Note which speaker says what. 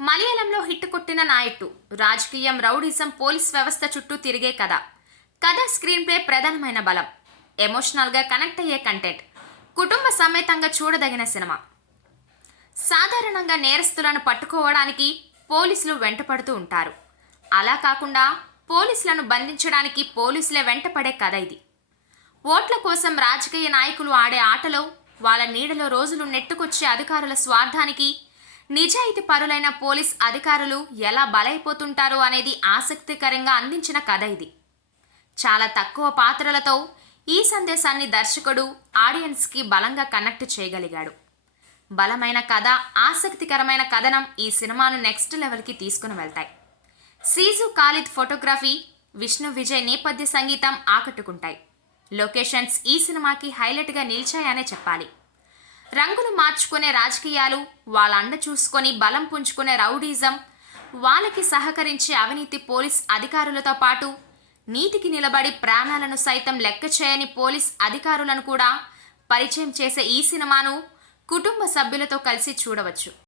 Speaker 1: మలయాళంలో హిట్ కొట్టిన నాయట్టు రాజకీయం రౌడిజం పోలీస్ వ్యవస్థ చుట్టూ తిరిగే కథ. కథ స్క్రీన్ ప్లే ప్రధానమైన బలం. ఎమోషనల్గా కనెక్ట్ అయ్యే కంటెంట్. కుటుంబ సమేతంగా చూడదగిన సినిమా. సాధారణంగా నేరస్తులను పట్టుకోవడానికి పోలీసులు వెంటపడుతూ ఉంటారు. అలా కాకుండా పోలీసులను బంధించడానికి పోలీసులే వెంటపడే కథ ఇది. ఓట్ల కోసం రాజకీయ నాయకులు ఆడే ఆటలో వాళ్ళ నీడలో రోజులు నెట్టుకొచ్చే అధికారుల స్వార్థానికి నిజాయితీ పరులైన పోలీస్ అధికారులు ఎలా బలైపోతుంటారో అనేది ఆసక్తికరంగా అందించిన కథ ఇది. చాలా తక్కువ పాత్రలతో ఈ సందేశాన్ని దర్శకుడు ఆడియన్స్కి బలంగా కనెక్ట్ చేయగలిగాడు. బలమైన కథ ఆసక్తికరమైన కథనం ఈ సినిమాను నెక్స్ట్ లెవెల్కి తీసుకుని వెళ్తాయి. సీజు ఖాలిద్ ఫోటోగ్రఫీ విష్ణు విజయ్ నేపథ్య సంగీతం ఆకట్టుకుంటాయి. లొకేషన్స్ ఈ సినిమాకి హైలైట్గా నిలిచాయనే చెప్పాలి. రంగులు మార్చుకునే రాజకీయాలు వాళ్ళ అండ చూసుకొని బలం పుంజుకునే రౌడీజం వాళ్ళకి సహకరించే అవినీతి పోలీస్ అధికారులతో పాటు నీతికి నిలబడి ప్రాణాలను సైతం లెక్క చేయని పోలీస్ అధికారులను కూడా పరిచయం చేసే ఈ సినిమాను కుటుంబ సభ్యులతో కలిసి చూడవచ్చు.